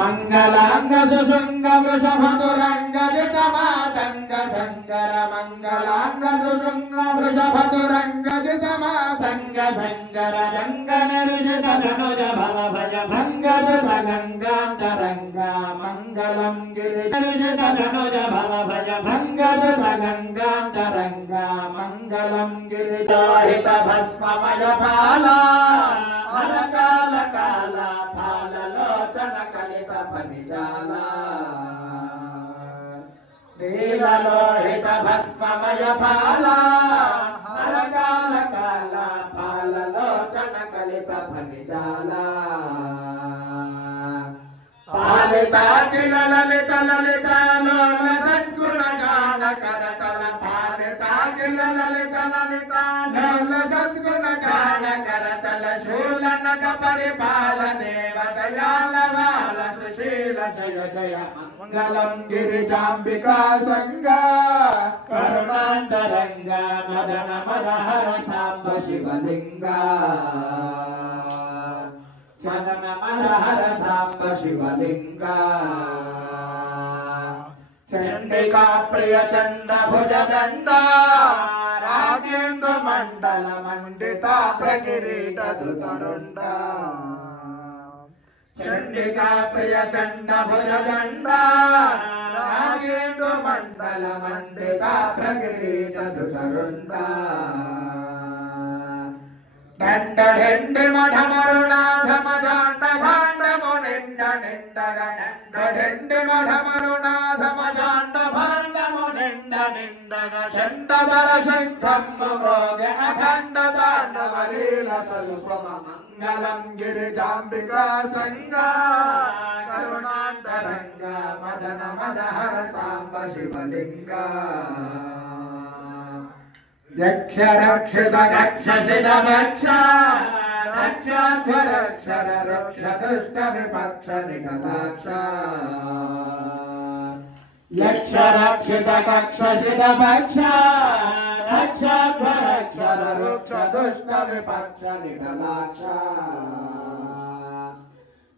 మంగళాంగ సుశృంగ వృషభతురంగ జితమాతంగ సంగర మంగళాంగ సుశృంగ వృషభతురంగ జితమాతంగ సంగర రంగ నిర్జిత ధనుజ భవ భయ భంగ ధృత గంగాంతరంగ మంగళం గిరి నిర్జిత ధనుజ భవ భయ భంగ ధృత గంగాంతరంగ మంగళం గిరి లోహిత భస్మమయ పాల అరకాల కాల పాలలోచన కలిత ఫణిజాల నీలలోహిత భస్మమయ పాల అరకాల కాల పాలలోచన కలిత ఫణిజాల పాలిత కిల లలిత లలిత లోల సద్గుణ గాన కరతల పాలిత కిల లలిత లలిత లోల సద్గుణ గాన కరతల శూల నట పరిపాల దేవ దయాల వాల సుశీల జయ జయ మంగళం గిరిజాంబికా సంగ కరుణాంతరంగ మదన మదహర సాంబ శివలింగ మదన మదహర సాంబ శివలింగ చండికా ప్రియ చండ భుజ దండ రాగేందు మండల మండిత ప్రకిరీట ధృతరుండ చండికా ప్రియ చండ భుజ దండ రాగేందు మండల మండిత ప్రకిరీట ధృతరుండ దండ ఢెండి మఠమరుణాధమ జాండ భాండము నిండ నిండగా దండ ఢెండి మఠమరుణాధమ జాండ భాండము నిండ నిండగా చండధర శంఖంబు మ్రోగ అఖండ తాండవ లీల స్వల్పమ మంగళం గిరిజాంబికా సంగ కరుణాంతరంగ మదన మదహర సాంబ శివలింగ యక్ష రక్షిత కక్షసిత భక్ష రక్షాధ్వరక్షర రక్ష దుష్ట విపక్ష నికలాక్ష యక్ష రక్షిత కక్షసిత భక్ష రక్షాధ్వరక్షర రక్ష దుష్ట విపక్ష నికలాక్ష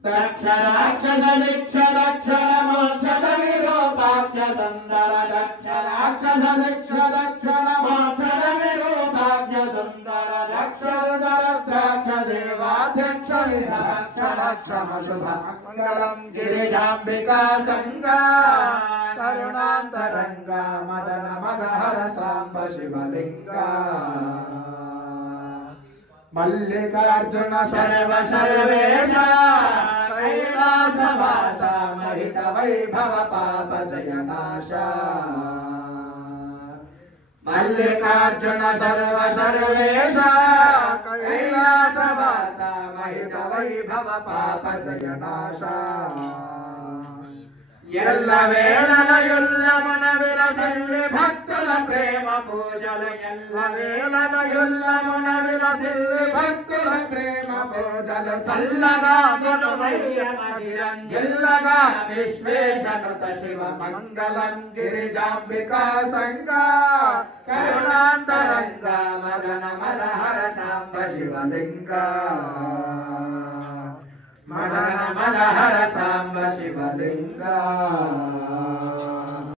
దక్ష రాక్షస శిక్ష దక్షణ మోక్షద విరూపాక్ష సందర దక్ష రాక్షస శిక్ష దక్షణ మోక్షద విరూపాక్ష సుందర దక్షర ద్రాక్ష దేవాధ్యక్ష క్షమ శుభ మంగళం గిరిజాంబికా సంగ కరుణాంతరంగ మదన మదహర సాంబ శివలింగ మల్లికార్జున సర్వ సర్వేశ కైలాసవాస మహిత వైభవ పాప జయనాశ మల్లికార్జున సర్వ సర్వేశ కైలాసవాస మహిత వైభవ పాప జయనాశ ఎల్ల వేళల యుల్లమున విలసిల్లి భక్తుల ప్రేమ పూజలు ఎల్ల వేళల యుల్లమున విలసిల్లి భక్తుల ప్రేమ పూజలు చల్లగా కొనువయ్యల్లగా విశ్వేశనుత శివ మంగళం గిరిజాంబికా సంగ కరుణాంతరంగ మదన మదహర సాంబ శివలింగ మదన మదహర సాంబ శివలింగ